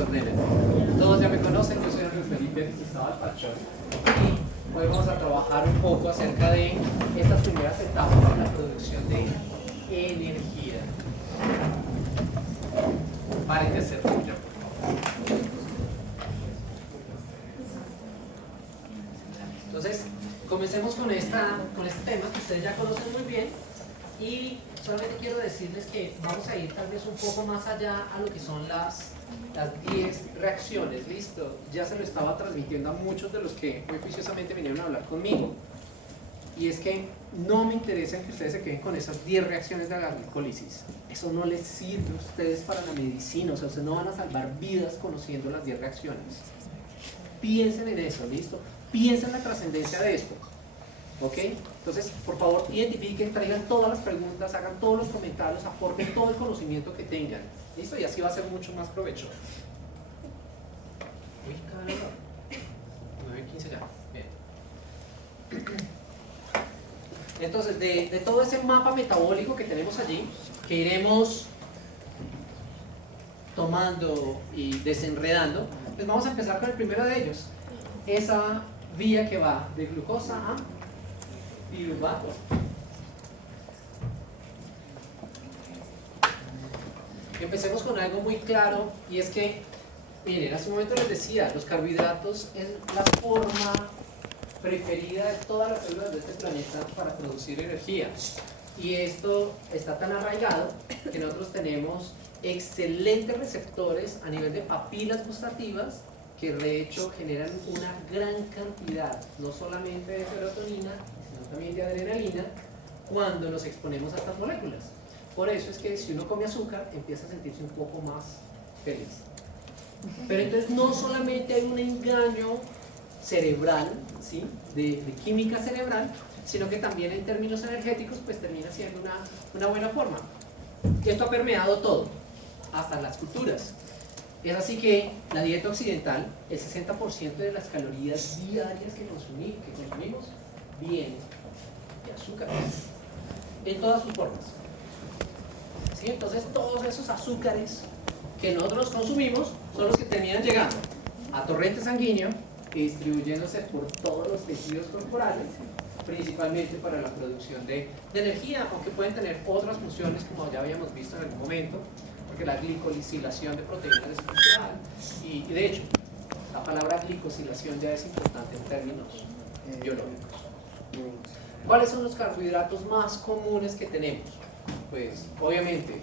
profesor Nene. Todos ya me conocen, yo soy Andrés Felipe Cristóbal Pachón y hoy vamos a trabajar un poco acerca de estas primeras etapas de la producción de energía. Paren de hacer bulla, por favor. Entonces, comencemos con este tema que ustedes ya conocen muy bien y solamente quiero decirles que vamos a ir tal vez un poco más allá a lo que son las 10 reacciones. Listo, ya se lo estaba transmitiendo a muchos de los que muy juiciosamente vinieron a hablar conmigo, y es que no me interesa que ustedes se queden con esas 10 reacciones de la glicólisis. Eso no les sirve a ustedes para la medicina, o sea, ustedes no van a salvar vidas conociendo las 10 reacciones. Piensen en eso, ¿listo? Piensen en la trascendencia de esto, ¿ok? Entonces, por favor, identifiquen, traigan todas las preguntas, hagan todos los comentarios, aporten todo el conocimiento que tengan, ¿listo? Y así va a ser mucho más provechoso. Uy, caramba, 9:15 ya, bien. Entonces, de todo ese mapa metabólico que tenemos allí, que iremos tomando y desenredando, pues vamos a empezar con el primero de ellos. Esa vía que va de glucosa a piruvato. Empecemos con algo muy claro, y es que, miren, hace un momento les decía, los carbohidratos es la forma preferida de todas las células de este planeta para producir energía, y esto está tan arraigado que nosotros tenemos excelentes receptores a nivel de papilas gustativas que de hecho generan una gran cantidad, no solamente de serotonina, sino también de adrenalina, cuando nos exponemos a estas moléculas. Por eso es que si uno come azúcar, empieza a sentirse un poco más feliz. Pero entonces no solamente hay un engaño cerebral, ¿sí? de química cerebral, sino que también en términos energéticos, pues termina siendo una buena forma. Esto ha permeado todo, hasta las culturas. Es así que la dieta occidental, el 60% de las calorías diarias que consumimos vienen de azúcar, en todas sus formas. ¿Sí? Entonces todos esos azúcares que nosotros consumimos son los que terminan llegando a torrente sanguíneo y distribuyéndose por todos los tejidos corporales, principalmente para la producción de energía, aunque pueden tener otras funciones como ya habíamos visto en algún momento, porque la glicosilación de proteínas es crucial, y de hecho la palabra glicosilación ya es importante en términos biológicos. ¿Cuáles son los carbohidratos más comunes que tenemos? Pues obviamente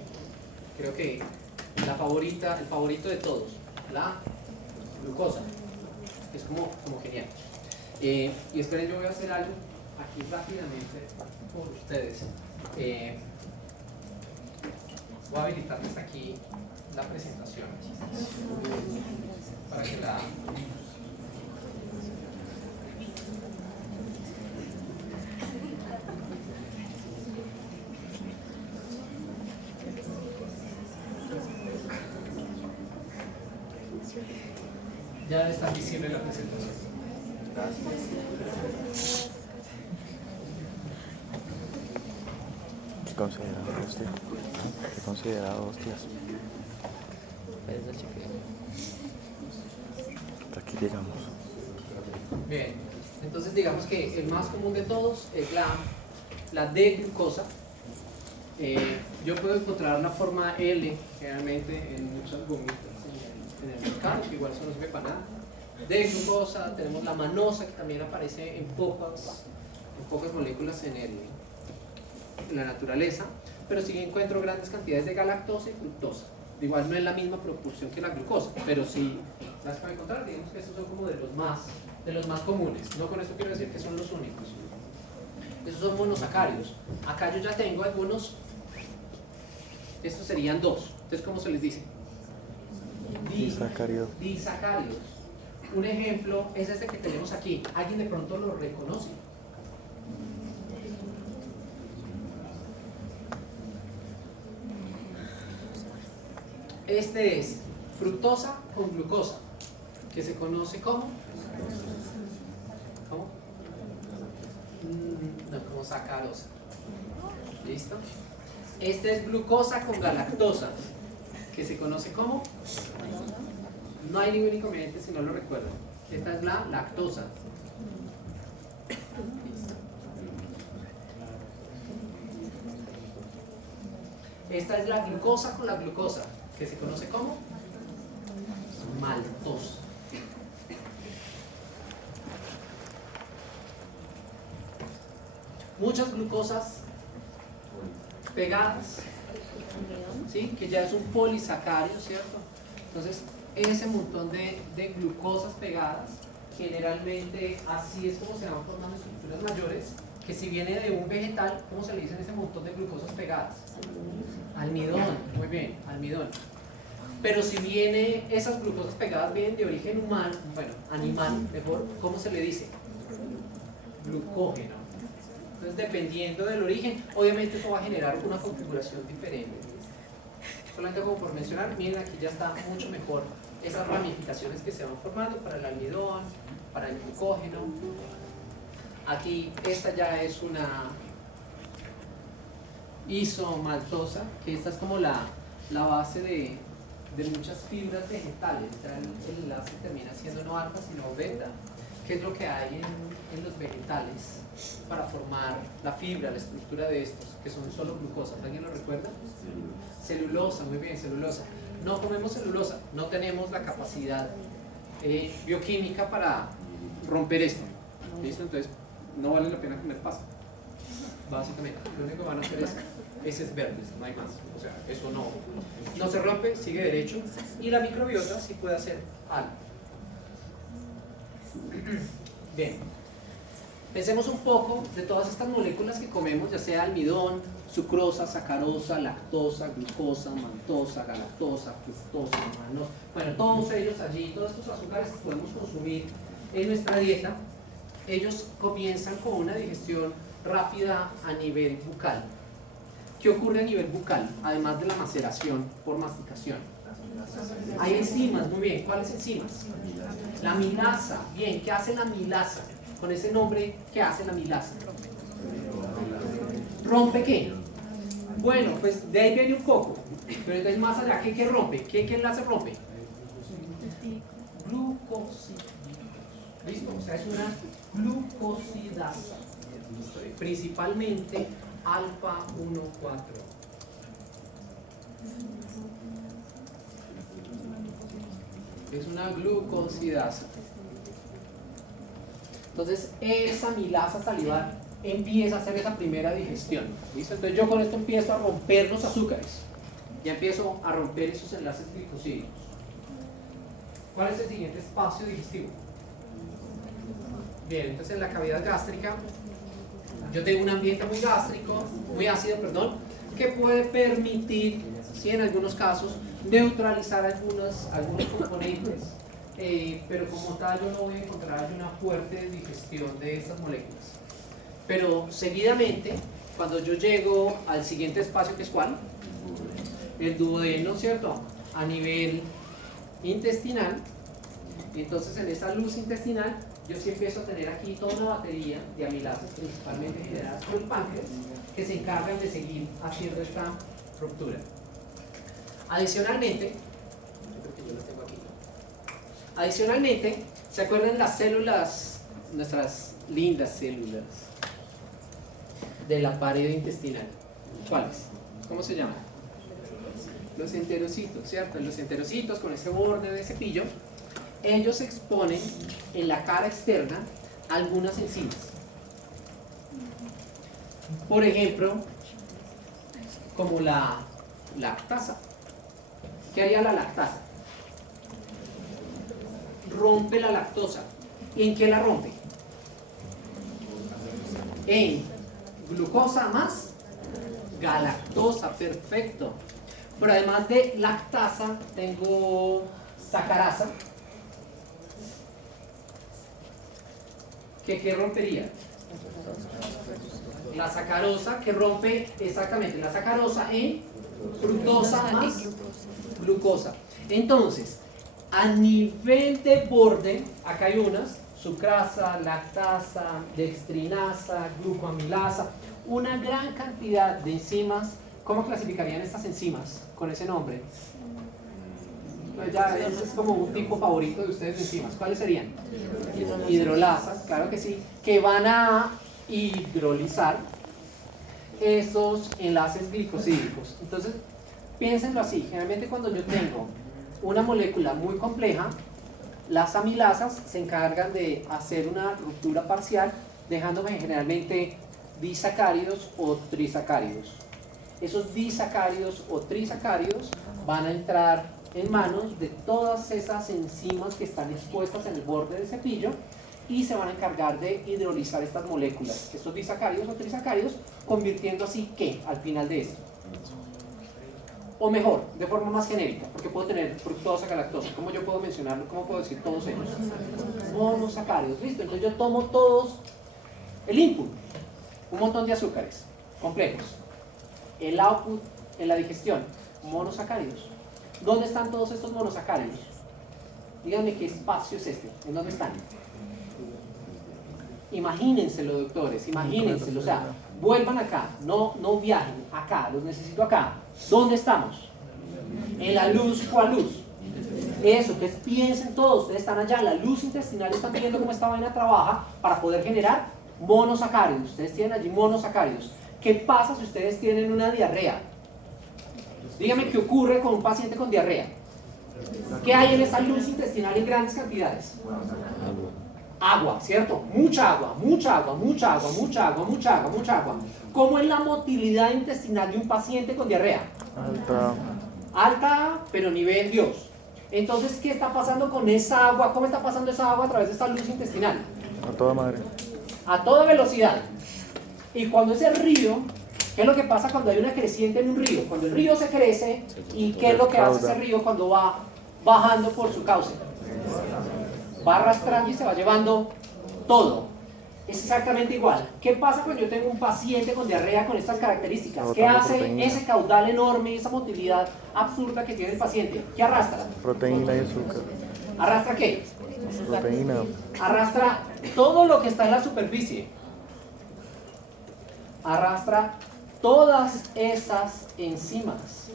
creo que el favorito de todos, la glucosa, es como genial. Y esperen, yo voy a hacer algo aquí rápidamente por ustedes. Voy a habilitarles aquí la presentación para que la... Ya está visible la presentación. ¿Qué considerado hostia? ¿Qué considerado hostias? Hasta aquí llegamos. Bien, entonces digamos que el más común de todos es la D-glucosa. Yo puedo encontrar la forma L generalmente en muchas gomitas en el mercado, que igual eso no sirve para nada. D-glucosa, tenemos la manosa, que también aparece en pocas moléculas en la naturaleza, pero sí encuentro grandes cantidades de galactosa y fructosa. Igual no es la misma proporción que la glucosa, pero sí las puedo encontrar. Digamos que estos son como de los más comunes. No con esto quiero decir que son los únicos. Esos son monosacáridos. Acá yo ya tengo algunos. Estos serían dos. Entonces, ¿cómo se les dice? Disacáridos. Disacáridos. Un ejemplo es este que tenemos aquí. ¿Alguien de pronto lo reconoce? Este es fructosa con glucosa, que se conoce como... ¿Cómo? No, como sacarosa. ¿Listo? Este es glucosa con galactosa, que se conoce como No hay ningún inconveniente si no lo recuerdan. Esta es la lactosa. Esta es la glucosa con la glucosa, que se conoce como maltosa. Muchas glucosas pegadas, ¿sí? Que ya es un polisacárido, ¿cierto? Entonces, ese montón de glucosas pegadas, generalmente así es como se van formando estructuras mayores, que si viene de un vegetal, ¿cómo se le dicen ese montón de glucosas pegadas? Almidón, muy bien, almidón. Pero si viene, esas glucosas pegadas vienen de origen humano, bueno, animal, mejor, ¿cómo se le dice? Glucógeno. Entonces, dependiendo del origen, obviamente eso va a generar una configuración diferente. Solamente como por mencionar, miren, aquí ya está mucho mejor esas ramificaciones que se van formando para el almidón, para el glucógeno. Aquí esta ya es una isomaltosa, que esta es como la base de muchas fibras vegetales. Ya el enlace termina siendo no alfa sino beta, que es lo que hay en los vegetales para formar la fibra, la estructura de estos, que son solo glucosas. ¿Alguien lo recuerda? Celulosa, muy bien, celulosa. No comemos celulosa, no tenemos la capacidad bioquímica para romper esto. ¿Listo? Entonces, no vale la pena comer pasta. Básicamente, lo único que van a hacer es heces verdes, no hay más. O sea, eso no se rompe, sigue derecho. Y la microbiota sí puede hacer algo. Bien. Pensemos un poco de todas estas moléculas que comemos, ya sea almidón, sucrosa, sacarosa, lactosa, glucosa, maltosa, galactosa, fructosa, manosa. Bueno, todos ellos allí, todos estos azúcares que podemos consumir en nuestra dieta, ellos comienzan con una digestión rápida a nivel bucal. ¿Qué ocurre a nivel bucal? Además de la maceración por masticación. Hay enzimas, muy bien. ¿Cuáles enzimas? La amilasa. Bien, ¿qué hace la amilasa? Con ese nombre, ¿qué hace la amilasa? ¿Rompe qué? Bueno, pues de ahí viene un poco. Pero entonces más allá, ¿qué rompe? ¿Qué enlace rompe? Glucosidasa. ¿Listo? O sea, es una glucosidasa. Principalmente alfa 1,4. Es una glucosidasa. Entonces, esa amilasa salivar empieza a hacer esa primera digestión. ¿Listo? Entonces, yo con esto empiezo a romper los azúcares. Ya empiezo a romper esos enlaces glicosídicos. ¿Cuál es el siguiente espacio digestivo? Bien, entonces en la cavidad gástrica yo tengo un ambiente muy ácido, que puede permitir, sí, en algunos casos, neutralizar algunos componentes, pero como tal yo no voy a encontrar una fuerte digestión de estas moléculas. Pero seguidamente, cuando yo llego al siguiente espacio, que es ¿cuál? El duodeno, ¿cierto? A nivel intestinal, entonces en esa luz intestinal yo sí empiezo a tener aquí toda una batería de amilasas, principalmente generadas por el páncreas, que se encargan de seguir haciendo esta ruptura. Adicionalmente, yo creo que yo las tengo aquí. Adicionalmente, ¿se acuerdan las células, nuestras lindas células de la pared intestinal? ¿Cuáles? ¿Cómo se llaman? Los enterocitos, ¿cierto? Los enterocitos con ese borde de cepillo, ellos exponen en la cara externa algunas enzimas. Por ejemplo, como la lactasa. ¿Qué haría la lactasa? Rompe la lactosa. ¿Y en qué la rompe? En glucosa más galactosa, perfecto. Pero además de lactasa, tengo sacarasa. ¿Qué rompería? La sacarosa, que rompe exactamente la sacarosa en fructosa más glucosa. Entonces, a nivel de borde, acá hay unas: sucrasa, lactasa, dextrinasa, glucoamilasa, una gran cantidad de enzimas. ¿Cómo clasificarían estas enzimas con ese nombre? Entonces ya ese es como un tipo favorito de ustedes de enzimas. ¿Cuáles serían? Hidrolasas, claro que sí, que van a hidrolizar esos enlaces glicosídicos. Entonces, piénsenlo así, generalmente cuando yo tengo una molécula muy compleja, las amilasas se encargan de hacer una ruptura parcial, dejándome generalmente disacáridos o trisacáridos. Esos disacáridos o trisacáridos van a entrar en manos de todas esas enzimas que están expuestas en el borde del cepillo y se van a encargar de hidrolizar estas moléculas, estos disacáridos o trisacáridos, convirtiendo así ¿qué? Al final de esto. O mejor, de forma más genérica, porque puedo tener fructosa, galactosa. ¿Cómo yo puedo mencionarlo? ¿Cómo puedo decir todos ellos? Monosacáridos, listo. Entonces yo tomo todos el input, un montón de azúcares complejos. El output en la digestión, monosacáridos. ¿Dónde están todos estos monosacáridos? Díganme qué espacio es este, ¿en dónde están? Imagínenselo, doctores, imagínenselo, o sea, vuelvan acá, no viajen, acá, los necesito acá. ¿Dónde estamos? En la luz, ¿cuál luz? Eso, entonces piensen todos, ustedes están allá, la luz intestinal, están viendo cómo esta vaina trabaja para poder generar monosacáridos. Ustedes tienen allí monosacáridos. ¿Qué pasa si ustedes tienen una diarrea? Díganme qué ocurre con un paciente con diarrea. ¿Qué hay en esa luz intestinal en grandes cantidades? Agua, ¿cierto? Mucha agua, mucha agua, mucha agua, mucha agua, mucha agua, mucha agua. ¿Cómo es la motilidad intestinal de un paciente con diarrea? Alta. Alta, pero nivel Dios. Entonces, ¿qué está pasando con esa agua? ¿Cómo está pasando esa agua a través de esta luz intestinal? A toda madre. A toda velocidad. Y cuando ese río, ¿qué es lo que pasa cuando hay una creciente en un río? Cuando el río se crece, ¿y qué es lo que hace ese río cuando va bajando por su cauce? Va arrastrando y se va llevando todo. Es exactamente igual. ¿Qué pasa cuando yo tengo un paciente con diarrea con estas características? ¿Qué hace ese caudal enorme y esa motilidad absurda que tiene el paciente? ¿Qué arrastra? Proteína y azúcar. ¿Arrastra qué? Proteína. Arrastra todo lo que está en la superficie. Arrastra todas esas enzimas.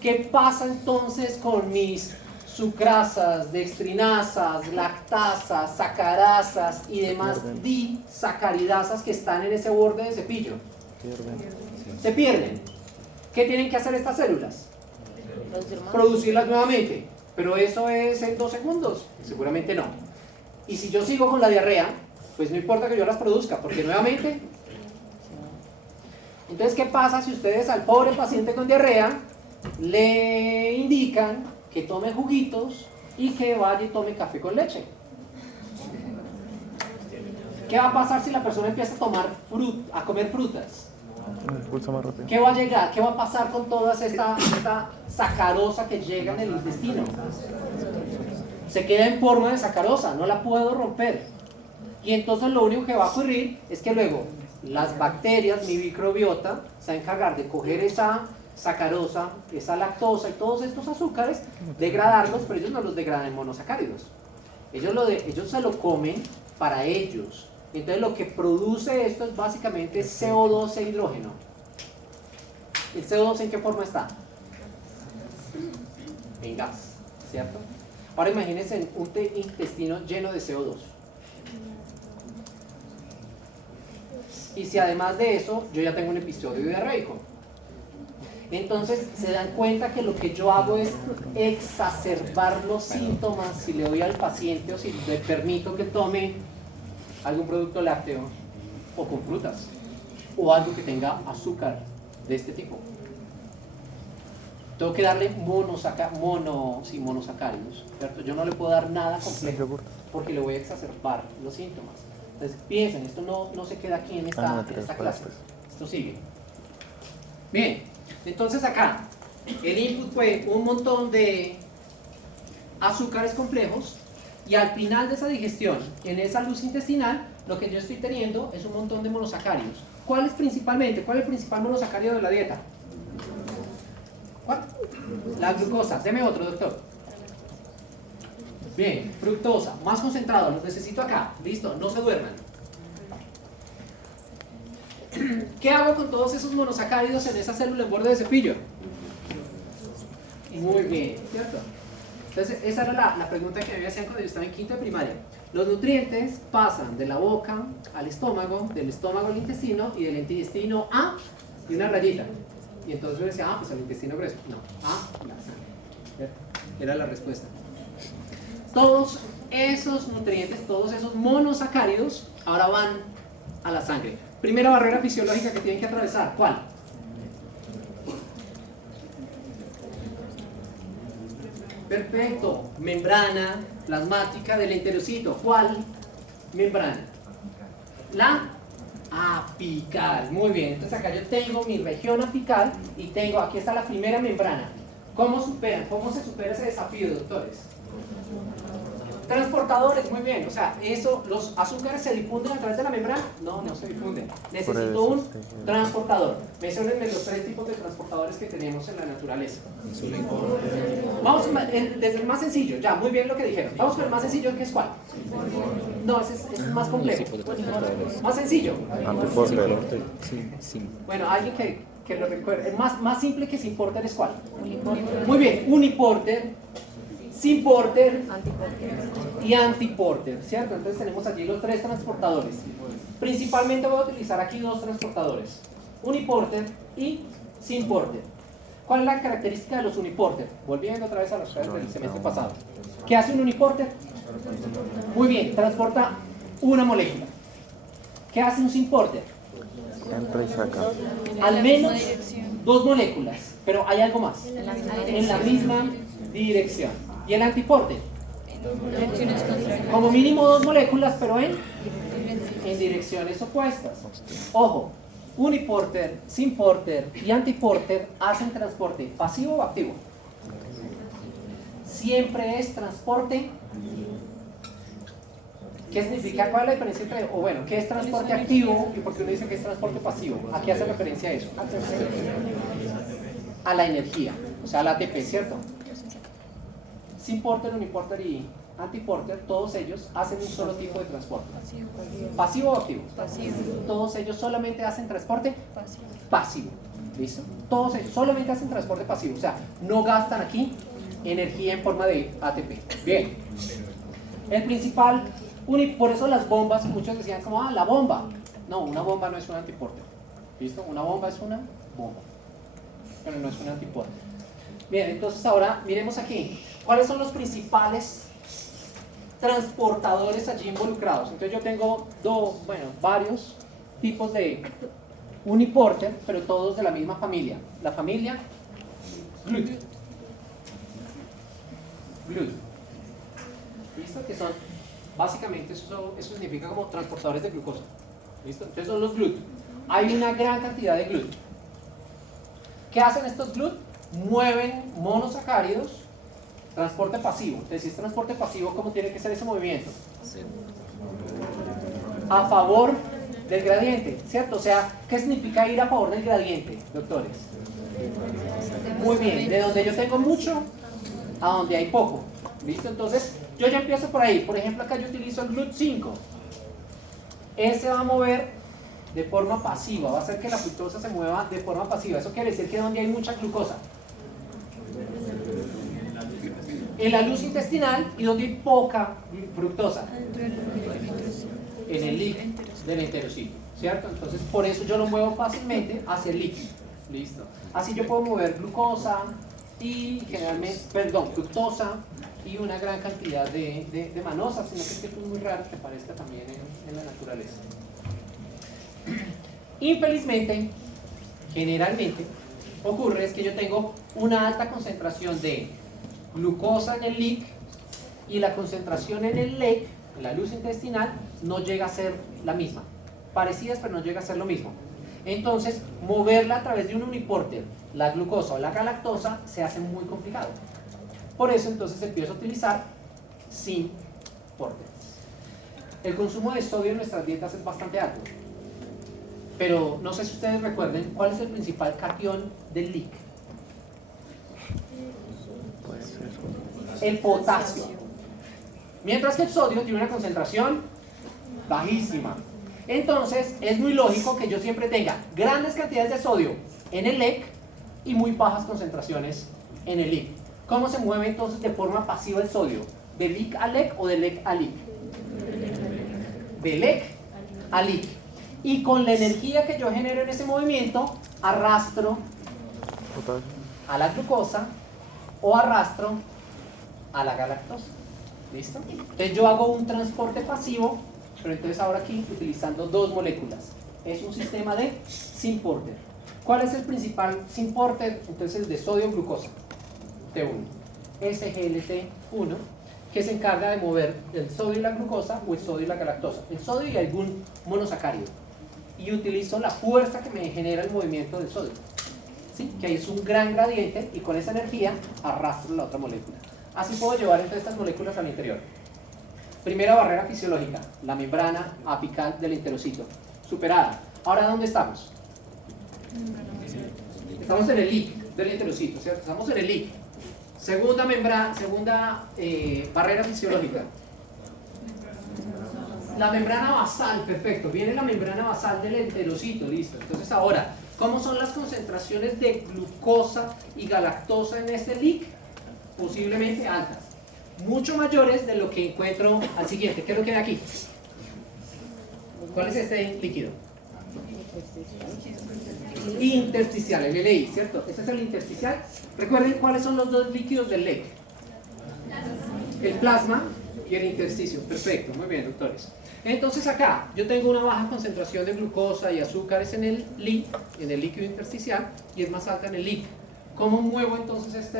¿Qué pasa entonces con mis sucrasas, dextrinasas, lactasas, sacarasas y demás disacaridasas que están en ese borde de cepillo? Se pierden. ¿Qué tienen que hacer estas células? Producirlas nuevamente. Pero eso es en 2 segundos. Seguramente no. Y si yo sigo con la diarrea, pues no importa que yo las produzca, porque nuevamente... Entonces, ¿qué pasa si ustedes al pobre paciente con diarrea le indican que tome juguitos y que vaya y tome café con leche? ¿Qué va a pasar si la persona empieza a tomar a comer frutas? Impulsa más rápido. ¿Qué va a llegar? ¿Qué va a pasar con toda esta sacarosa que llega en el intestino? Se queda en forma de sacarosa, no la puedo romper. Y entonces lo único que va a ocurrir es que luego las bacterias, mi microbiota, se va a encargar de coger esa sacarosa, esa lactosa y todos estos azúcares, degradarlos, pero ellos no los degradan en monosacáridos. Ellos se lo comen para ellos. Entonces lo que produce esto es básicamente CO2 e hidrógeno. ¿El CO2 en qué forma está? En gas, ¿cierto? Ahora imagínense un intestino lleno de CO2. Y si además de eso, yo ya tengo un episodio diarreico. Entonces se dan cuenta que lo que yo hago es exacerbar los síntomas si le doy al paciente o si le permito que tome algún producto lácteo o con frutas o algo que tenga azúcar de este tipo. Tengo que darle monosacáridos, ¿cierto? Yo no le puedo dar nada complejo porque le voy a exacerbar los síntomas. Entonces piensen, esto no se queda aquí en esta clase, esto sigue. Bien, entonces acá el input fue un montón de azúcares complejos y al final de esa digestión, en esa luz intestinal, lo que yo estoy teniendo es un montón de monosacáridos. ¿Cuál es el principal monosacárido de la dieta? ¿Cuál? La glucosa. Deme otro, doctor. Bien, fructosa, más concentrado, los necesito acá. Listo, no se duerman. ¿Qué hago con todos esos monosacáridos en esa célula en borde de cepillo? Muy bien, ¿cierto? Entonces, esa era la pregunta que me hacían cuando yo estaba en quinto de primaria. Los nutrientes pasan de la boca al estómago, del estómago al intestino y del intestino a y una rayita. Y entonces yo decía, pues al intestino grueso. No, a la sangre. ¿Cierto? Era la respuesta. Todos esos nutrientes, todos esos monosacáridos, ahora van a la sangre. Primera barrera fisiológica que tienen que atravesar, ¿cuál? Perfecto, membrana plasmática del enterocito. ¿Cuál membrana? La apical. Muy bien, entonces acá yo tengo mi región apical y tengo, aquí está la primera membrana. ¿Cómo se supera ese desafío, doctores? Transportadores, muy bien, o sea, ¿los azúcares se difunden a través de la membrana? No, no se difunden. Necesito un transportador. Menciónenme los 3 tipos de transportadores que tenemos en la naturaleza. Vamos desde el más sencillo, ya, muy bien lo que dijeron. Vamos con el más sencillo, ¿que es cuál? No, ese es más complejo. Más sencillo. Antiporter. Bueno, alguien que lo recuerde. El más simple que sin porter es cuál. Muy bien, uniporter, sin porter y antiporter, ¿cierto? Entonces tenemos aquí los 3 transportadores. Principalmente voy a utilizar aquí 2 transportadores, uniporter y sin porter. ¿Cuál es la característica de los uniporter? Volviendo otra vez a las clases del semestre pasado. ¿Qué hace un uniporter? Muy bien, transporta una molécula. ¿Qué hace un sin porter? Entra y saca. Al menos 2 moléculas, pero hay algo más. En la misma dirección. ¿Y el antiporter? Como mínimo 2 moléculas, pero en direcciones opuestas. Ojo, uniporter, sin porter y antiporter hacen transporte pasivo o activo. Siempre es transporte. ¿Qué significa? ¿Cuál es la diferencia entre, o bueno, qué es transporte activo y por qué uno dice que es transporte pasivo? ¿A qué hace referencia a eso? A la energía, o sea, al ATP, ¿cierto? Sin porter, uniporter y antiporter, todos ellos hacen un solo tipo de transporte. ¿Pasivo o activo? Pasivo. Todos ellos solamente hacen transporte pasivo. ¿Listo? Todos ellos solamente hacen transporte pasivo, o sea, no gastan aquí energía en forma de ATP. Bien. El principal, por eso las bombas, muchos decían como, la bomba. No, una bomba no es un antiporter. ¿Listo? Una bomba es una bomba, pero no es un antiporter. Bien, entonces ahora miremos aquí. ¿Cuáles son los principales transportadores allí involucrados? Entonces yo tengo varios tipos de uniporter, pero todos de la misma familia. La familia GLUT. GLUT. ¿Listo? Que son, básicamente, eso significa como transportadores de glucosa. ¿Listo? Entonces son los GLUT. Hay una gran cantidad de GLUT. ¿Qué hacen estos GLUT? Mueven monosacáridos. Transporte pasivo. Entonces, si es transporte pasivo, ¿cómo tiene que ser ese movimiento? A favor del gradiente, ¿cierto? O sea, ¿qué significa ir a favor del gradiente, doctores? Muy bien, de donde yo tengo mucho a donde hay poco. ¿Listo? Entonces, yo ya empiezo por ahí. Por ejemplo, acá yo utilizo el GLUT 5. Ese va a mover de forma pasiva, va a hacer que la fructosa se mueva de forma pasiva. Eso quiere decir que donde hay mucha glucosa, en la luz intestinal, y donde hay poca fructosa, en el líquido del enterocito, ¿cierto? Entonces por eso yo lo muevo fácilmente hacia el líquido. ¿Listo? Así yo puedo mover glucosa y fructosa y una gran cantidad de manosas, sino que es muy raro que aparezca también en la naturaleza. Infelizmente, generalmente ocurre es que yo tengo una alta concentración de glucosa en el LIC y la concentración en el LEC, en la luz intestinal, no llega a ser la misma. Parecidas, pero no llega a ser lo mismo. Entonces, moverla a través de un uniporter, la glucosa o la galactosa, se hace muy complicado. Por eso, entonces, empiezo a utilizar sin porter. El consumo de sodio en nuestras dietas es bastante alto. Pero no sé si ustedes recuerden cuál es el principal catión del LIC. Puede ser. El potasio. Mientras que el sodio tiene una concentración bajísima. Entonces es muy lógico que yo siempre tenga grandes cantidades de sodio en el LEC y muy bajas concentraciones en el LIC. ¿Cómo se mueve entonces de forma pasiva el sodio? ¿De LIC a LEC o de LEC a LIC? De LEC a LIC. Y con la energía que yo genero en ese movimiento, arrastro a la glucosa o arrastro a la galactosa. ¿Listo? Entonces yo hago un transporte pasivo, pero entonces ahora aquí utilizando dos moléculas. Es un sistema de syn-porter. ¿Cuál es el principal syn-porter? Entonces el de sodio-glucosa, T1. SGLT1, que se encarga de mover el sodio y la glucosa o el sodio y la galactosa. El sodio y algún monosacárido. Y utilizo la fuerza que me genera el movimiento del sodio. ¿Sí? Que ahí es un gran gradiente y con esa energía arrastro la otra molécula. Así puedo llevar entonces estas moléculas al interior. Primera barrera fisiológica, la membrana apical del enterocito. Superada. Ahora, ¿dónde estamos? Estamos en el LIC del enterocito, ¿cierto? Estamos en el LIC. Segunda barrera fisiológica. La membrana basal, perfecto. Viene la membrana basal del enterocito, listo. Entonces ahora, ¿cómo son las concentraciones de glucosa y galactosa en este LIC? Posiblemente altas. Mucho mayores de lo que encuentro al siguiente. ¿Qué es lo que hay aquí? ¿Cuál es este líquido? Intersticial, el LI, ¿cierto? Este es el intersticial. Recuerden cuáles son los dos líquidos del LEC. El plasma y el intersticio. Perfecto, muy bien, doctores. Entonces acá yo tengo una baja concentración de glucosa y azúcares en el LIC, en el líquido intersticial, y es más alta en el LIC. ¿Cómo muevo entonces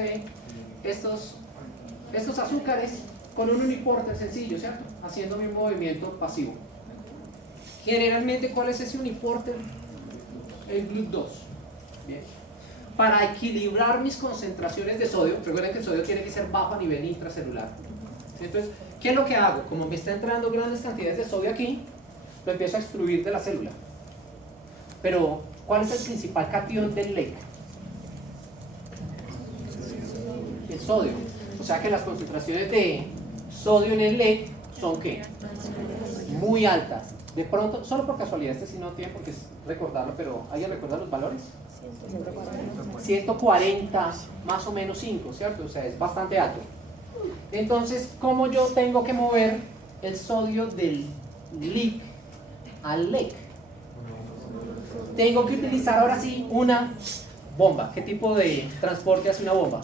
estos azúcares? Con un uniporter sencillo, ¿cierto? Haciendo mi movimiento pasivo. Generalmente, ¿cuál es ese uniporter? El GLUT2. Bien. Para equilibrar mis concentraciones de sodio, recuerden que el sodio tiene que ser bajo a nivel intracelular. Entonces, ¿qué es lo que hago? Como me está entrando grandes cantidades de sodio aquí, lo empiezo a extruir de la célula. Pero, ¿cuál es el principal catión del LEC? El sodio. O sea que las concentraciones de sodio en el LEC son ¿qué? Muy altas. De pronto, solo por casualidad, este sí no tiene por qué recordarlo, pero ¿alguien recuerda los valores? 140, más o menos 5, ¿cierto? O sea, es bastante alto. Entonces, ¿cómo yo tengo que mover el sodio del LIC al LEC? Tengo que utilizar ahora sí una bomba. ¿Qué tipo de transporte hace una bomba?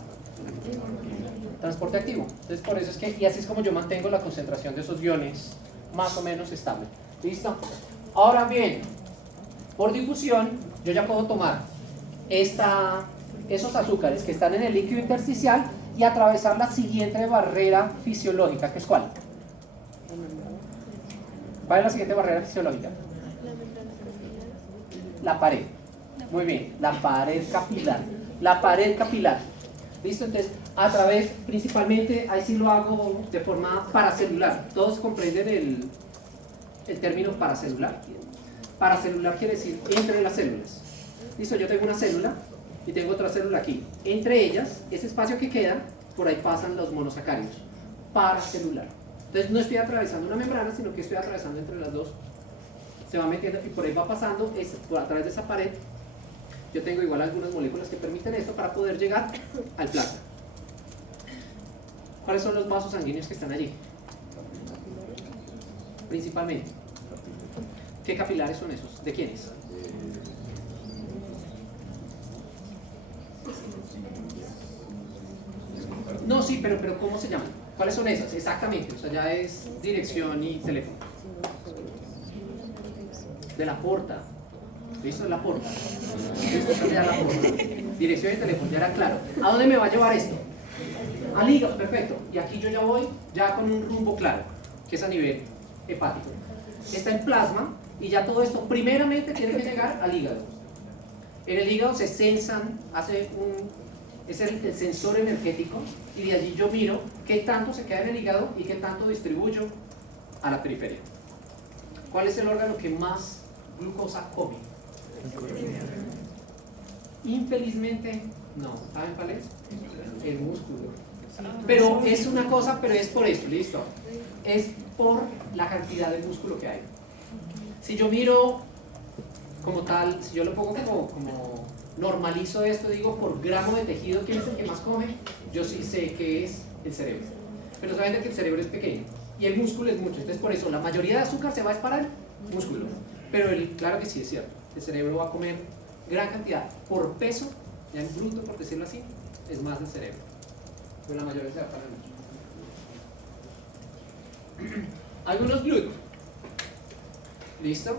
Transporte activo. Entonces, por eso es que, y así es como yo mantengo la concentración de esos iones más o menos estable. ¿Listo? Ahora bien, por difusión, yo ya puedo tomar esos azúcares que están en el líquido intersticial y atravesar la siguiente barrera fisiológica, que es ¿cuál? ¿Cuál es la siguiente barrera fisiológica? La pared. Muy bien, la pared capilar. La pared capilar. ¿Listo? Entonces, a través, principalmente, ahí sí lo hago de forma paracelular. Todos comprenden el término paracelular. Paracelular quiere decir entre las células. ¿Listo? Yo tengo una célula y tengo otra célula aquí. Entre ellas, ese espacio que queda, por ahí pasan los monosacáridos. Paracelular. Entonces no estoy atravesando una membrana, sino que estoy atravesando entre las dos. Se va metiendo y por ahí va pasando, a través de esa pared. Yo tengo igual algunas moléculas que permiten esto para poder llegar al plasma. ¿Cuáles son los vasos sanguíneos que están allí? Principalmente. ¿Qué capilares son esos? ¿De quiénes? No, sí, pero ¿cómo se llaman? ¿Cuáles son esas? Exactamente, o sea, ya es dirección y teléfono. De la porta. ¿Listo? De la porta. ¿Listo? Ya la porta. Dirección y teléfono, ya era claro. ¿A dónde me va a llevar esto? Al hígado, perfecto. Y aquí yo ya voy ya con un rumbo claro, que es a nivel hepático. Está en plasma y ya todo esto primeramente tiene que llegar al hígado. En el hígado se sensan, es el sensor energético y de allí yo miro qué tanto se queda en el hígado y qué tanto distribuyo a la periferia. ¿Cuál es el órgano que más glucosa come? Infelizmente, no. ¿Saben cuál es? El músculo. Pero es una cosa, pero es por esto, listo. Es por la cantidad de músculo que hay. Si yo miro como tal, si yo lo pongo como normalizo esto, digo por gramo de tejido, ¿quién es el que más come? yo sí sé que es el cerebro. Pero saben que el cerebro es pequeño y el músculo es mucho. Entonces, por eso la mayoría de azúcar se va a disparar el músculo. Pero claro que sí es cierto. El cerebro va a comer gran cantidad por peso, ya en bruto, por decirlo así, es más del cerebro. Pero la mayoría se va para el músculo. Algunos GLUT. ¿Listo?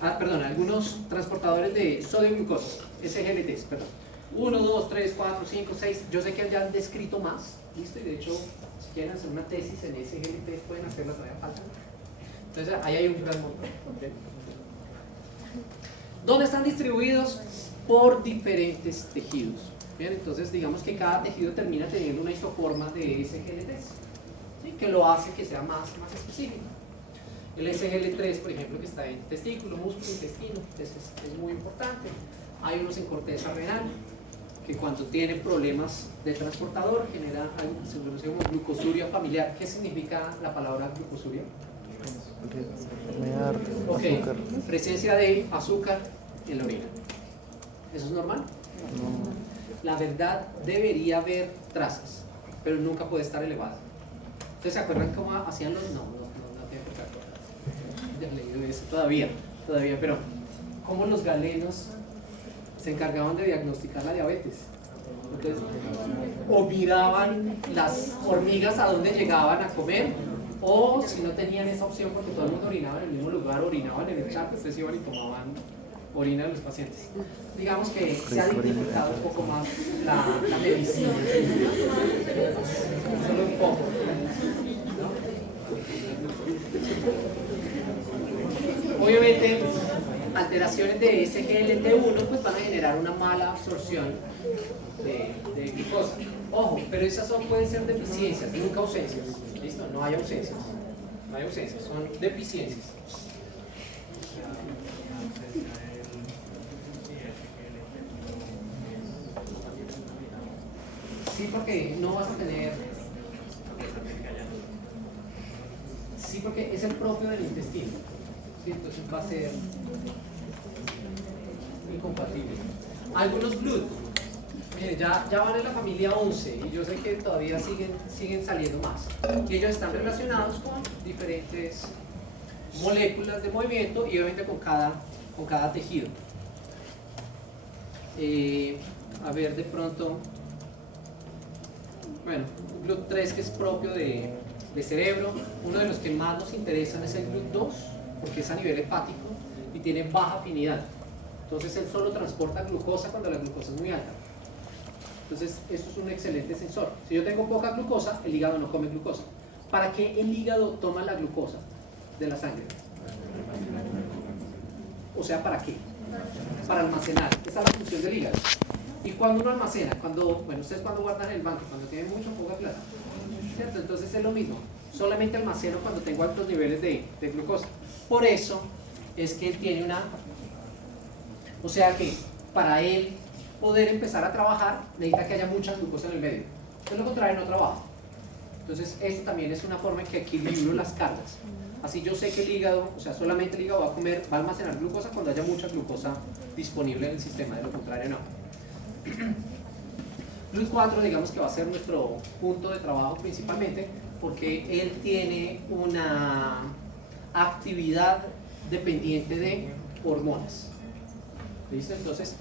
Perdón, algunos transportadores de sodio y glucosa, SGLTs, perdón. 1, 2, 3, 4, 5, 6. Yo sé que ya han descrito más, ¿listo? Y de hecho, si quieren hacer una tesis en SGLTs, pueden hacerla, todavía falta. Entonces, ahí hay un gran montón. ¿Okay? ¿Dónde están distribuidos? Por diferentes tejidos. Bien, entonces, digamos que cada tejido termina teniendo una isoforma de SGLTs, ¿sí? Que lo hace que sea más específico. El SGL3, por ejemplo, que está en testículo, músculo, intestino, es muy importante. Hay unos en corteza renal, que cuando tienen problemas de transportador genera algo que se conoce como glucosuria familiar. ¿Qué significa la palabra glucosuria? Okay. Presencia de azúcar en la orina. ¿Eso es normal? No. La verdad, debería haber trazas, pero nunca puede estar elevada. ¿Ustedes se acuerdan cómo hacían los? No tiene por qué. Ya he leído eso todavía, pero ¿cómo los galenos se encargaban de diagnosticar la diabetes? Entonces, o miraban las hormigas a dónde llegaban a comer, o si no tenían esa opción porque todo el mundo orinaba en el mismo lugar, orinaban en el charco, entonces iban y tomaban orina de los pacientes. Digamos que se ha dignificado un poco más la medicina, solo un poco, ¿no? Obviamente, alteraciones de SGLT1 pues van a generar una mala absorción de glucosa. Ojo, pero esas pueden ser deficiencias, nunca ausencias. ¿Listo? No hay ausencias. No hay ausencias, son deficiencias. Sí, porque no vas a tener. Sí, porque es el propio del intestino. ¿Sí? Entonces va a ser incompatible. Algunos GLUT, miren, ya van en la familia 11 y yo sé que todavía siguen saliendo más. Y ellos están relacionados con diferentes moléculas de movimiento y obviamente con cada tejido. A ver, de pronto, bueno, GLUT3 que es propio de cerebro. Uno de los que más nos interesan es el GLUT2 porque es a nivel hepático y tiene baja afinidad. Entonces él solo transporta glucosa cuando la glucosa es muy alta. Entonces esto es un excelente sensor. Si yo tengo poca glucosa, el hígado no come glucosa. ¿Para qué el hígado toma la glucosa de la sangre? O sea, ¿para qué? Para almacenar. Esa es la función del hígado. Y cuando uno almacena, ustedes cuando guardan en el banco, cuando tienen mucho o poca plata, ¿cierto? Entonces es lo mismo. Solamente almaceno cuando tengo altos niveles de glucosa. Por eso es que él tiene una... O sea que para él poder empezar a trabajar necesita que haya mucha glucosa en el medio. De lo contrario no trabaja. Entonces esto también es una forma en que equilibro las cargas. Así yo sé que el hígado, o sea, solamente el hígado va a almacenar glucosa cuando haya mucha glucosa disponible en el sistema, de lo contrario no. GLUT4 digamos que va a ser nuestro punto de trabajo principalmente porque él tiene una actividad dependiente de hormonas. ¿Listo? Entonces,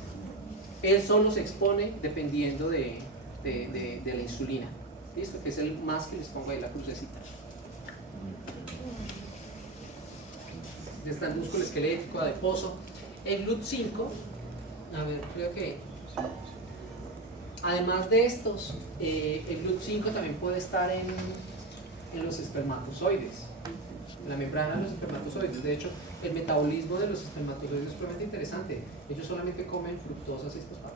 él solo se expone dependiendo de la insulina. ¿Listo? Que es el más que les pongo ahí la crucecita. Está el músculo esquelético, adiposo. El GLUT5, a ver, creo que además de estos, el GLUT5 también puede estar en los espermatozoides, en la membrana de los espermatozoides. De hecho, el metabolismo de los espermatozoides es realmente interesante. Ellos solamente comen fructosas y fosfato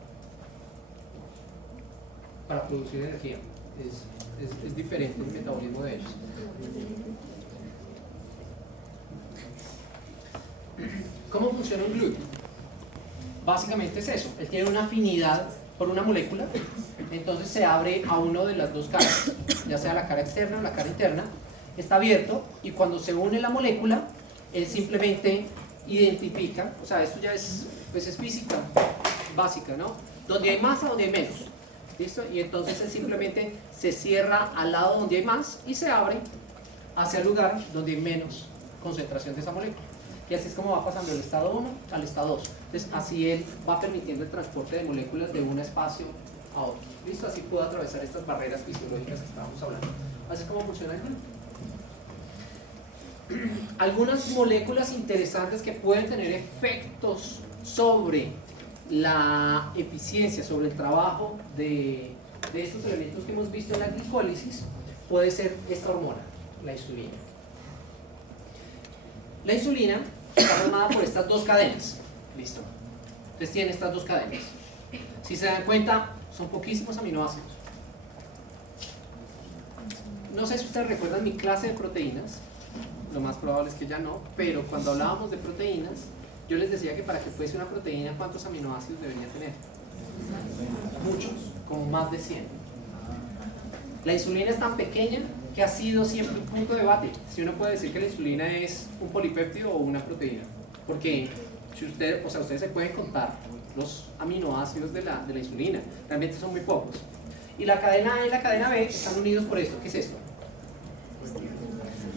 para producir energía. Es diferente el metabolismo de ellos. ¿Cómo funciona un GLUT? Básicamente es eso. Él tiene una afinidad por una molécula, entonces se abre a uno de las dos caras, ya sea la cara externa o la cara interna. Está abierto y cuando se une la molécula, él simplemente identifica, o sea, esto ya es física básica, ¿no? Donde hay más, donde hay menos. ¿Listo? Y entonces él simplemente se cierra al lado donde hay más y se abre hacia el lugar donde hay menos concentración de esa molécula. Y así es como va pasando del estado 1 al estado 2. Entonces así él va permitiendo el transporte de moléculas de un espacio a otro. ¿Listo? Así puede atravesar estas barreras fisiológicas que estábamos hablando. Así es como funciona el gluten. Algunas moléculas interesantes que pueden tener efectos sobre la eficiencia, sobre el trabajo de estos elementos que hemos visto en la glicólisis, puede ser esta hormona, la insulina. La insulina está formada por estas dos cadenas. Listo. Entonces tiene estas dos cadenas. Si se dan cuenta, son poquísimos aminoácidos. No sé si ustedes recuerdan mi clase de proteínas. Lo más probable es que ya no, pero cuando hablábamos de proteínas, yo les decía que para que fuese una proteína, ¿cuántos aminoácidos debería tener? Muchos, como más de 100. La insulina es tan pequeña que ha sido siempre un punto de debate. Si uno puede decir que la insulina es un polipéptido o una proteína. Porque si ustedes se pueden contar los aminoácidos de la insulina, realmente son muy pocos. Y la cadena A y la cadena B están unidos por esto. ¿Qué es esto?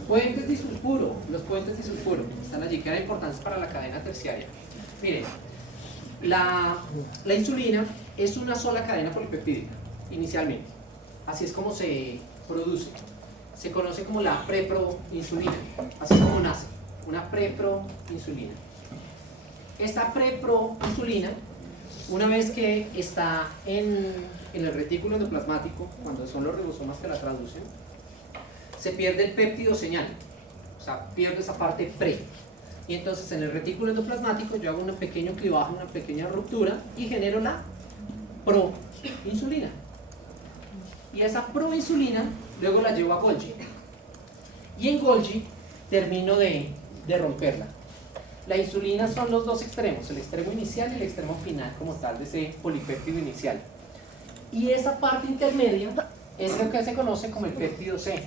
Puentes disulfuro. Los puentes disulfuro están allí, que eran importantes para la cadena terciaria. Miren, la insulina es una sola cadena polipeptídica, inicialmente. Así es como se produce. Se conoce como la preproinsulina. Así es como nace, una preproinsulina. Esta preproinsulina, una vez que está en el retículo endoplasmático, cuando son los ribosomas que la traducen, se pierde el péptido señal, o sea, pierde esa parte pre. Y entonces en el retículo endoplasmático yo hago un pequeño clivaje, una pequeña ruptura y genero la proinsulina. Y esa proinsulina luego la llevo a Golgi. Y en Golgi termino de romperla. La insulina son los dos extremos, el extremo inicial y el extremo final como tal de ese polipéptido inicial. Y esa parte intermedia es lo que se conoce como el péptido C.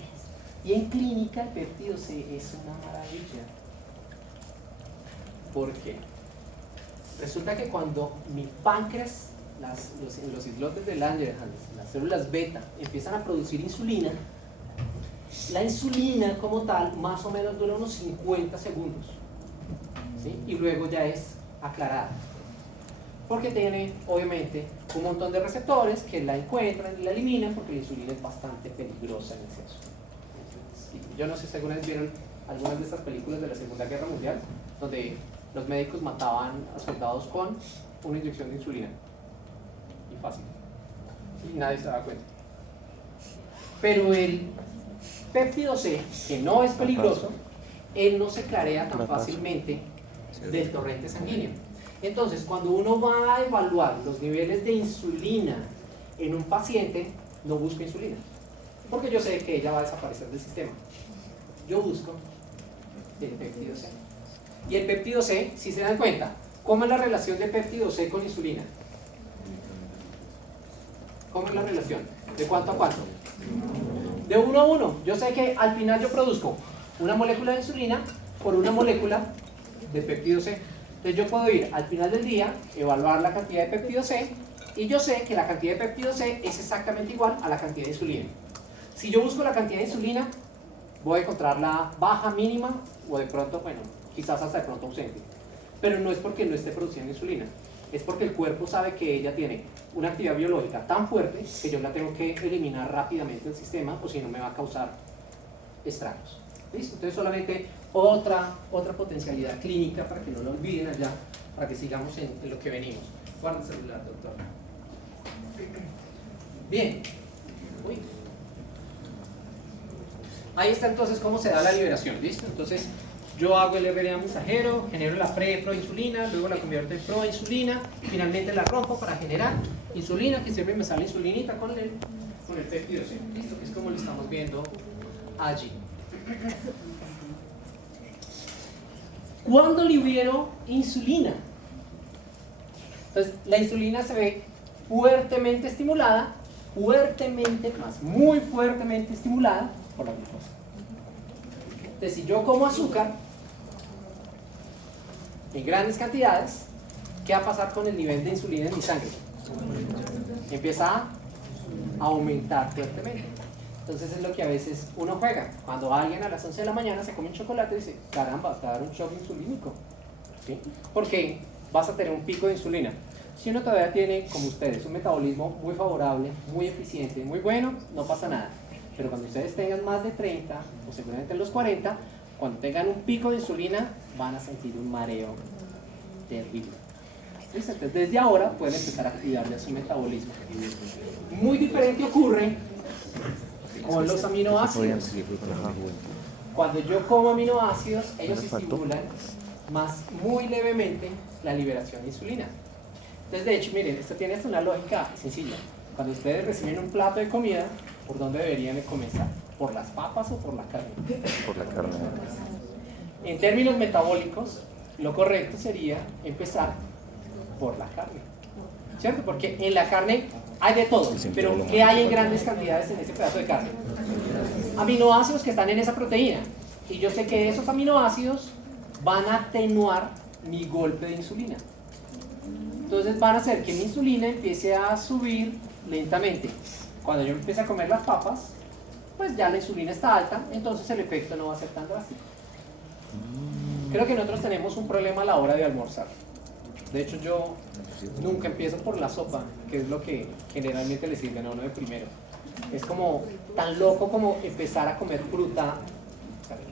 Y en clínica el péptido C es una maravilla. ¿Por qué? Resulta que cuando mi páncreas, los islotes de Langerhans, las células beta, empiezan a producir insulina, la insulina como tal más o menos dura unos 50 segundos. ¿Sí? Y luego ya es aclarada. Porque tiene, obviamente, un montón de receptores que la encuentran y la eliminan porque la insulina es bastante peligrosa en exceso. Yo no sé si alguna vez vieron algunas de estas películas de la Segunda Guerra Mundial, donde los médicos mataban a soldados con una inyección de insulina. Y fácil. Y nadie se daba cuenta. Pero el péptido C, que no es peligroso, él no se clarea tan fácilmente del torrente sanguíneo. Entonces, cuando uno va a evaluar los niveles de insulina en un paciente, no busco insulina, porque yo sé que ella va a desaparecer del sistema. Yo busco el péptido C. Y el péptido C, si se dan cuenta, ¿cómo es la relación de péptido C con insulina? ¿Cómo es la relación? ¿De cuánto a cuánto? De 1 a 1. Yo sé que al final yo produzco una molécula de insulina por una molécula de péptido C. Entonces yo puedo ir al final del día, evaluar la cantidad de péptido C, y yo sé que la cantidad de péptido C es exactamente igual a la cantidad de insulina. Si yo busco la cantidad de insulina, voy a encontrarla baja, mínima, o de pronto, bueno, quizás hasta de pronto ausente. Pero no es porque no esté produciendo insulina, es porque el cuerpo sabe que ella tiene una actividad biológica tan fuerte que yo la tengo que eliminar rápidamente del sistema, o si no me va a causar estragos. ¿Listo? Entonces solamente otra potencialidad clínica para que no lo olviden allá, para que sigamos en lo que venimos. Guarda el celular, doctor. Bien. Uy. Ahí está entonces cómo se da la liberación, ¿listo? Entonces yo hago el RNA mensajero, genero la proinsulina, luego la convierto en proinsulina, finalmente la rompo para generar insulina, que siempre me sale insulinita con el péptido C, ¿listo? Que es como lo estamos viendo allí. ¿Cuándo libero insulina? Entonces la insulina se ve fuertemente estimulada, muy fuertemente estimulada por la glucosa. Entonces si yo como azúcar en grandes cantidades, ¿qué va a pasar con el nivel de insulina en mi sangre? Empieza a a aumentar fuertemente. Entonces es lo que a veces uno juega. Cuando alguien a las 11 de la mañana se come un chocolate y dice, caramba, te va a dar un shock insulínico. ¿Sí? Porque vas a tener un pico de insulina. Si uno todavía tiene, como ustedes, un metabolismo muy favorable, muy eficiente, muy bueno, no pasa nada. Pero cuando ustedes tengan más de 30, o seguramente en los 40, cuando tengan un pico de insulina, van a sentir un mareo terrible. Entonces, desde ahora pueden empezar a activar ya su metabolismo. Muy diferente ocurre con los aminoácidos. Cuando yo como aminoácidos, ellos estimulan muy levemente la liberación de insulina. Entonces, de hecho, miren, esto tiene una lógica sencilla. Cuando ustedes reciben un plato de comida, ¿por dónde deberían de comenzar? ¿Por las papas o por la carne? Por la carne. En términos metabólicos, lo correcto sería empezar por la carne, ¿cierto? Porque en la carne hay de todo, pero ¿qué hay en grandes cantidades en ese pedazo de carne? Aminoácidos que están en esa proteína. Y yo sé que esos aminoácidos van a atenuar mi golpe de insulina. Entonces van a hacer que mi insulina empiece a subir lentamente. Cuando yo empiece a comer las papas, pues ya la insulina está alta, entonces el efecto no va a ser tan drástico. Creo que nosotros tenemos un problema a la hora de almorzar. De hecho, yo nunca empiezo por la sopa, que es lo que generalmente le sirven a uno de primero. Es como tan loco como empezar a comer fruta,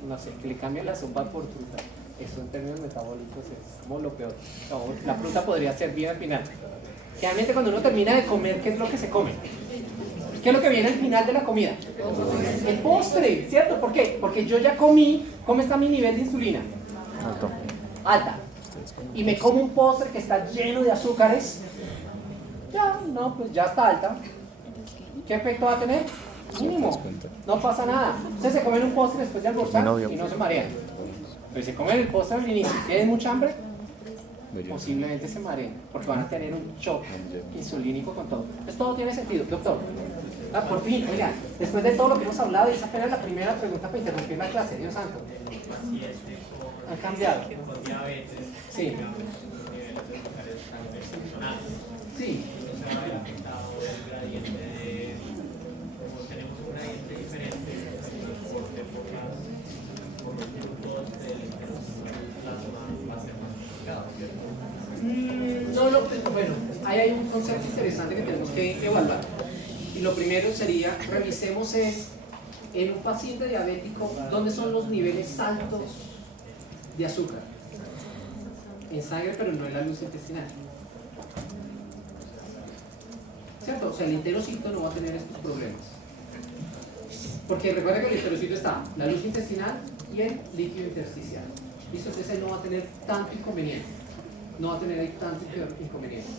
no sé, que le cambien la sopa por fruta. Eso en términos metabólicos es como lo peor. La fruta podría ser bien al final. Generalmente cuando uno termina de comer, ¿qué es lo que se come? ¿Qué es lo que viene al final de la comida? El postre, ¿cierto? ¿Por qué? Porque yo ya comí, ¿cómo está mi nivel de insulina? Alto. Alta. Y me como un postre que está lleno de azúcares, pues ya está alta. ¿Qué efecto va a tener? Mínimo. No pasa nada. Ustedes se comen un postre después de almorzar y no se marean. Pero si comen el postre al inicio y tienen mucha hambre, posiblemente se mareen, porque van a tener un shock insulínico con todo. Entonces todo tiene sentido. Doctor, por fin, oiga, después de todo lo que hemos hablado, y esa apenas la primera pregunta para interrumpir la clase, Dios santo. Han cambiado. Sí. Sí. Bueno, ahí hay un concepto interesante que tenemos que evaluar. Y lo primero sería, revisemos en un paciente diabético, ¿dónde son los niveles altos de azúcar? En sangre, pero no en la luz intestinal. ¿Cierto? O sea, el enterocito no va a tener estos problemas. Porque recuerda que el enterocito está la luz intestinal y el líquido intersticial. ¿Listo? Entonces él no va a tener tanto inconveniente. No va a tener ahí tanto inconveniente.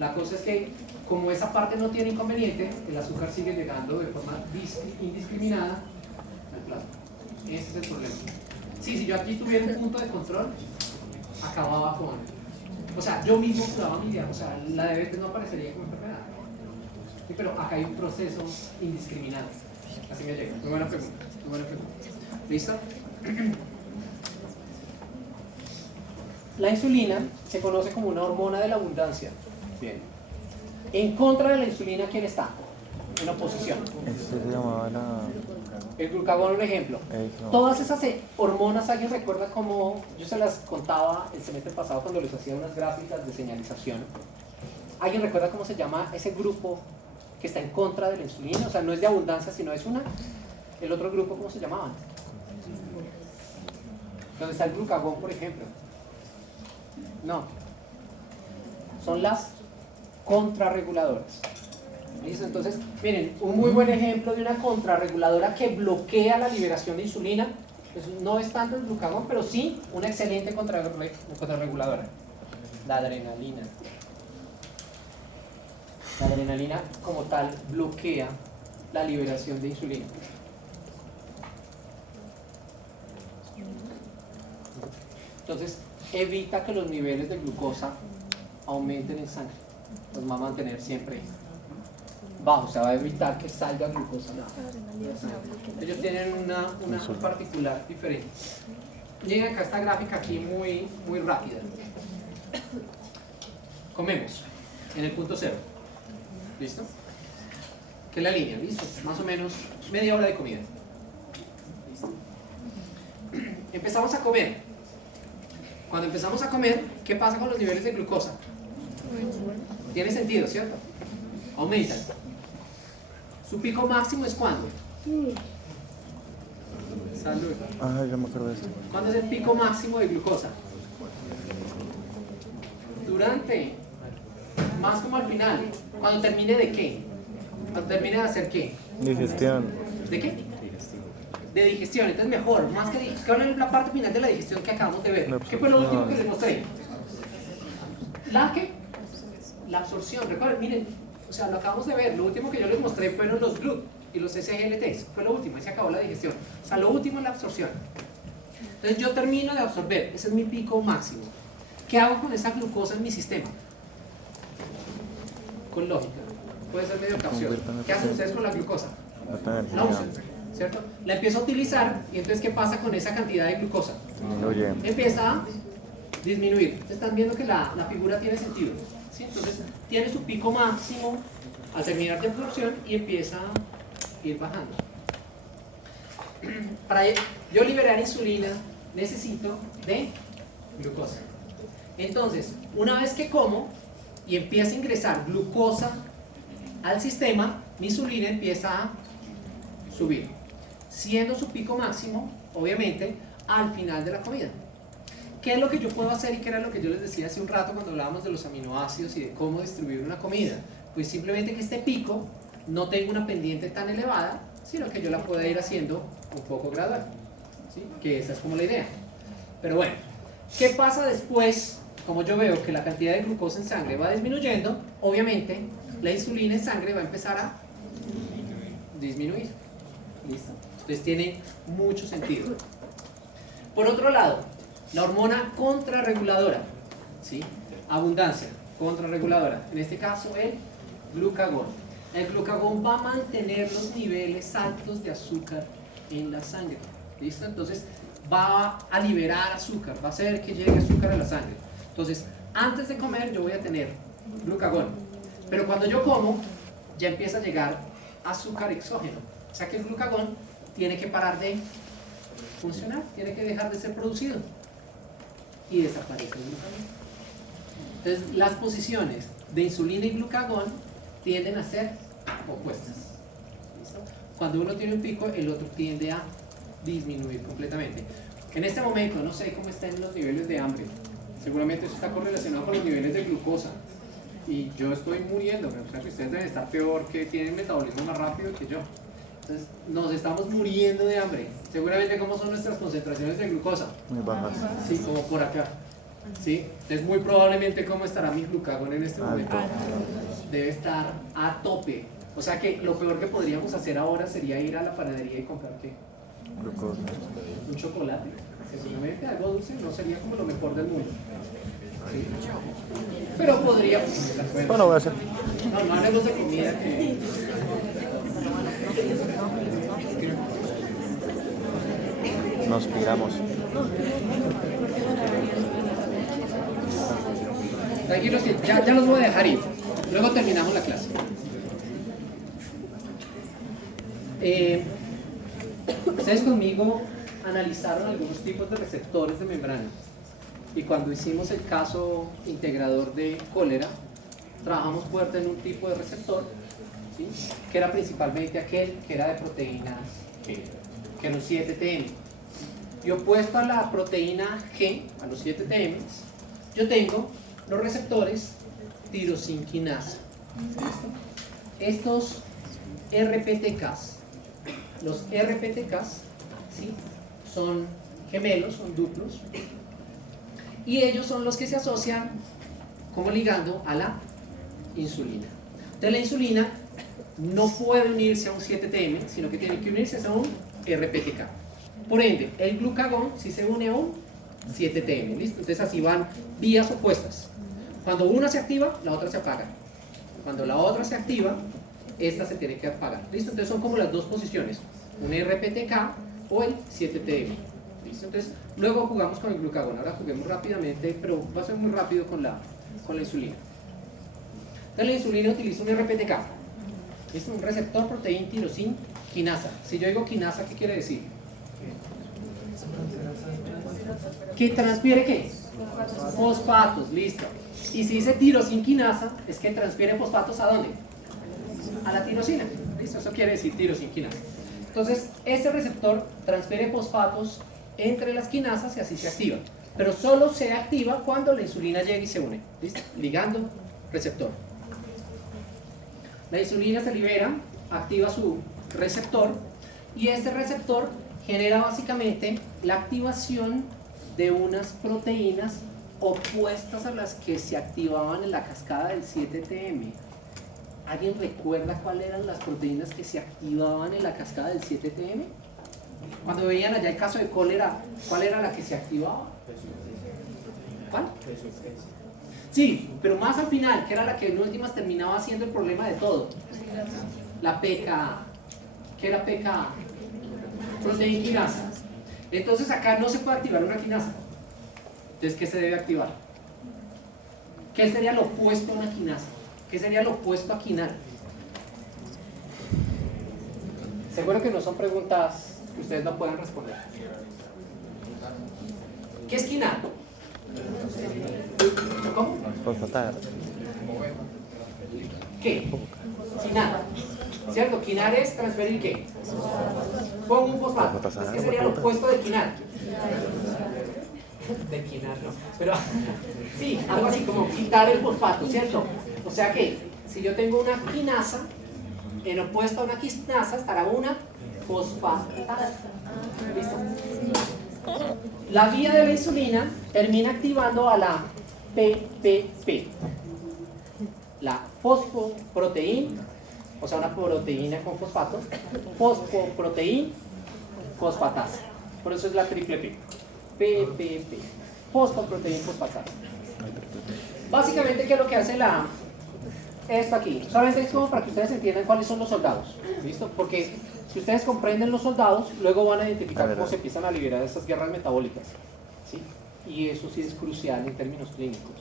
La cosa es que, como esa parte no tiene inconveniente, el azúcar sigue llegando de forma indiscriminada al plasma. Ese es el problema. Sí, si yo aquí tuviera un punto de control, acababa con... O sea, yo mismo curaba mi diabetes, o sea, la diabetes no aparecería como enfermedad. Sí, pero acá hay un proceso indiscriminado. Así me llega. Muy buena pregunta. Muy buena pregunta. ¿Listo? La insulina se conoce como una hormona de la abundancia. Bien. En contra de la insulina, ¿quién está? En oposición. Ese se llamaba la... El glucagón, un ejemplo. Eso. Todas esas hormonas, ¿alguien recuerda cómo yo se las contaba el semestre pasado cuando les hacía unas gráficas de señalización? ¿Alguien recuerda cómo se llama ese grupo que está en contra de la insulina? O sea, no es de abundancia, sino es una. El otro grupo, ¿cómo se llamaban? ¿Dónde está el glucagón, por ejemplo? No. Son las contrarreguladoras. ¿Listo? Entonces, miren, un muy buen ejemplo de una contrarreguladora que bloquea la liberación de insulina, pues no es tanto el glucagón, pero sí una excelente contrarreguladora. La adrenalina. La adrenalina como tal bloquea la liberación de insulina. Entonces, evita que los niveles de glucosa aumenten en sangre. Los va a mantener siempre bajo, o sea, va a evitar que salga glucosa. Ellos tienen una particular diferente. Miren acá esta gráfica aquí muy rápida. Comemos en el punto cero. ¿Listo? que es la línea, ¿listo? Más o menos media hora de comida. ¿Listo? Empezamos a comer. Cuando empezamos a comer, ¿qué pasa con los niveles de glucosa? Tiene sentido, ¿cierto? Aumentan. ¿Su pico máximo es cuándo? Salud. Ah, yo me acuerdo de esto. ¿Cuándo es el pico máximo de glucosa? Durante. Más como al final. ¿Cuando termine de qué? Cuando termine de hacer qué. Digestión. ¿De qué? De digestión. Entonces mejor. Más que ¿cuál es la parte final de la digestión que acabamos de ver? ¿Qué fue lo último que les mostré? ¿La qué? La absorción. Recuerden, miren. O sea, lo acabamos de ver. Lo último que yo les mostré fueron los GLUT y los SGLTs. Fue lo último. Ahí se acabó la digestión. O sea, lo último es la absorción. Entonces yo termino de absorber. Ese es mi pico máximo. ¿Qué hago con esa glucosa en mi sistema? Con lógica. Puede ser medio capcioso. ¿Qué hacen ustedes con la glucosa? La usan, ¿cierto? La empiezo a utilizar y entonces ¿qué pasa con esa cantidad de glucosa? Disminuye. Empieza a disminuir. Están viendo que la figura tiene sentido, ¿sí? Entonces tiene su pico máximo al terminar de absorción y empieza a ir bajando. Para yo liberar insulina necesito de glucosa. Entonces, una vez que como y empieza a ingresar glucosa al sistema, mi insulina empieza a subir, siendo su pico máximo, obviamente, al final de la comida. ¿Qué es lo que yo puedo hacer y qué era lo que yo les decía hace un rato cuando hablábamos de los aminoácidos y de cómo distribuir una comida? Pues simplemente que este pico no tenga una pendiente tan elevada, sino que yo la pueda ir haciendo un poco gradual, ¿sí? Que esa es como la idea. Pero bueno, ¿qué pasa después? Como yo veo que la cantidad de glucosa en sangre va disminuyendo, obviamente la insulina en sangre va a empezar a disminuir. ¿Listo? Entonces tiene mucho sentido. Por otro lado, la hormona contrarreguladora, ¿sí? Abundancia, contrarreguladora. En este caso el glucagón. El glucagón va a mantener los niveles altos de azúcar en la sangre. ¿Listo? Entonces va a liberar azúcar, va a hacer que llegue azúcar a la sangre. Entonces, antes de comer yo voy a tener glucagón, pero cuando yo como ya empieza a llegar azúcar exógeno, o sea que el glucagón tiene que parar de funcionar, tiene que dejar de ser producido y desaparece el glucagón. Entonces, las posiciones de insulina y glucagón tienden a ser opuestas. ¿Listo? Cuando uno tiene un pico, el otro tiende a disminuir completamente. En este momento no sé cómo están los niveles de hambre. Seguramente eso está correlacionado con los niveles de glucosa. Y yo estoy muriéndome, o sea que ustedes deben estar peor, que tienen metabolismo más rápido que yo. Entonces nos estamos muriendo de hambre. Seguramente ¿cómo son nuestras concentraciones de glucosa? Muy bajas. Sí, como por acá. ¿Sí? Entonces muy probablemente ¿cómo estará mi glucagón en este momento? Debe estar a tope. O sea que lo peor que podríamos hacer ahora sería ir a la panadería y comprar ¿qué? Glucosa. Un chocolate. Seguramente algo dulce no sería como lo mejor del mundo. ¿Sí? Pero podría. Bueno, voy a hacer. No hablemos de comida que. Nos piramos. Tranquilos que ya los voy a dejar ir. Luego terminamos la clase. Ustedes conmigo analizaron algunos tipos de receptores de membrana. Y cuando hicimos el caso integrador de cólera, trabajamos fuerte en un tipo de receptor, ¿sí? Que era principalmente aquel que era de proteínas G, que eran 7-TM. Y opuesto a la proteína G, a los 7-TM, yo tengo los receptores tirosinquinasa. Estos RPTKs, los RPTKs, ¿sí? Son gemelos, son duplos, y ellos son los que se asocian como ligando a la insulina. Entonces la insulina no puede unirse a un 7-TM, sino que tiene que unirse a un RPTK. Por ende, el glucagón sí se une a un 7-TM, ¿listo? Entonces así van vías opuestas. Cuando una se activa, la otra se apaga. Cuando la otra se activa, esta se tiene que apagar, ¿listo? Entonces son como las dos posiciones, un RPTK o el 7-TM, ¿listo? Entonces luego jugamos con el glucagón. Ahora juguemos rápidamente, pero va a ser muy rápido con la insulina. Entonces la insulina utiliza un RPTK. Es un receptor proteína tirosin quinasa. Si yo digo quinasa, ¿qué quiere decir? ¿Que transfiere qué? Fosfatos, listo. Y si dice tirosin quinasa, es que transfiere fosfatos ¿a dónde? A la tirosina. Listo, eso quiere decir tirosin quinasa. Entonces, este receptor transfiere fosfatos entre las quinasas y así se activa. Pero solo se activa cuando la insulina llega y se une. ¿Listo? Ligando, receptor. La insulina se libera, activa su receptor y este receptor genera básicamente la activación de unas proteínas opuestas a las que se activaban en la cascada del 7-TM. ¿Alguien recuerda cuáles eran las proteínas que se activaban en la cascada del 7-TM? Cuando veían allá el caso de cólera, ¿cuál era la que se activaba? ¿Cuál? Sí, pero más al final, que era la que en últimas terminaba siendo el problema de todo. La PKA. ¿Qué era PKA? Proteína quinasa. Entonces acá no se puede activar una quinasa. Entonces, ¿qué se debe activar? ¿Qué sería lo opuesto a una quinasa? ¿Qué sería lo opuesto a quinar? Seguro que no son preguntas que ustedes no puedan responder. ¿Qué es quinar? ¿Cómo? Fosfatar. ¿Qué? Quinar. ¿Cierto? Quinar es transferir ¿qué? Con un fosfato. Entonces, ¿qué sería lo opuesto de quinar? De quinar, no. Pero sí, algo así como quitar el fosfato, ¿cierto? O sea que si yo tengo una quinasa, en opuesto a una quinasa estará una fosfatasa. ¿Listo? La vía de la insulina termina activando a la PPP, la fosfoproteína, o sea una proteína con fosfato, fosfoproteína fosfatasa. Por eso es la triple P. PPP, fosfoproteína fosfatasa. Básicamente, ¿qué es lo que hace esto aquí? Solamente es como para que ustedes entiendan cuáles son los soldados. ¿Listo? Porque si ustedes comprenden los soldados, luego van a identificar cómo se empiezan a liberar estas guerras metabólicas. ¿Sí? Y eso sí es crucial en términos clínicos.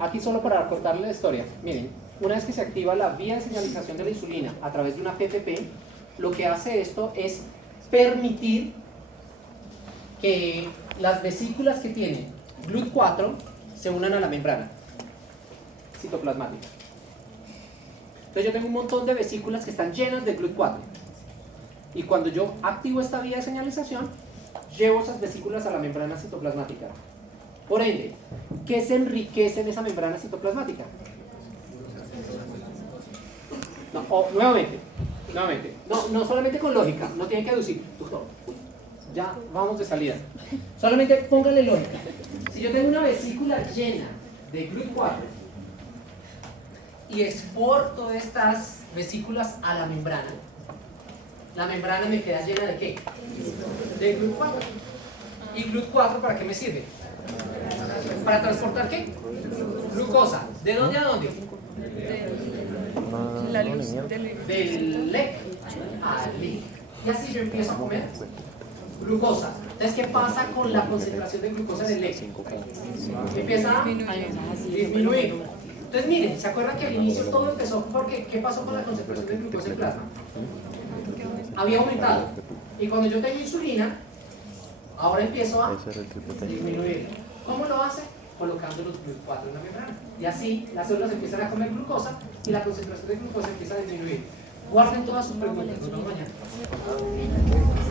Aquí solo para contarles la historia. Miren, una vez que se activa la vía de señalización de la insulina a través de una PPP, lo que hace esto es permitir que las vesículas que tienen GLUT4 se unan a la membrana citoplasmática. Entonces yo tengo un montón de vesículas que están llenas de GLUT4 y cuando yo activo esta vía de señalización llevo esas vesículas a la membrana citoplasmática. Por ende, ¿qué se enriquece en esa membrana citoplasmática? No, nuevamente, no solamente con lógica, no tienen que deducir. Ya vamos de salida. Solamente póngale lógica. Si yo tengo una vesícula llena de GLUT4 y exporto estas vesículas a la membrana me queda llena de ¿qué? De GLUT4. ¿Y GLUT4 para qué me sirve? ¿Para transportar qué? Glucosa. ¿De dónde a dónde? La luz Del LEC al LIC. Y así yo empiezo a comer glucosa. Entonces, ¿qué pasa con la concentración de glucosa en el LEC? Empieza a disminuir. Entonces, miren, ¿se acuerdan que al inicio todo empezó porque qué pasó con la concentración de glucosa en plasma? Había aumentado. Y cuando yo tengo insulina, ahora empiezo a disminuir. ¿Cómo lo hace? Colocando los GLUT4 en la membrana. Y así las células empiezan a comer glucosa y la concentración de glucosa empieza a disminuir. Guarden todas sus preguntas. Nos vemos mañana.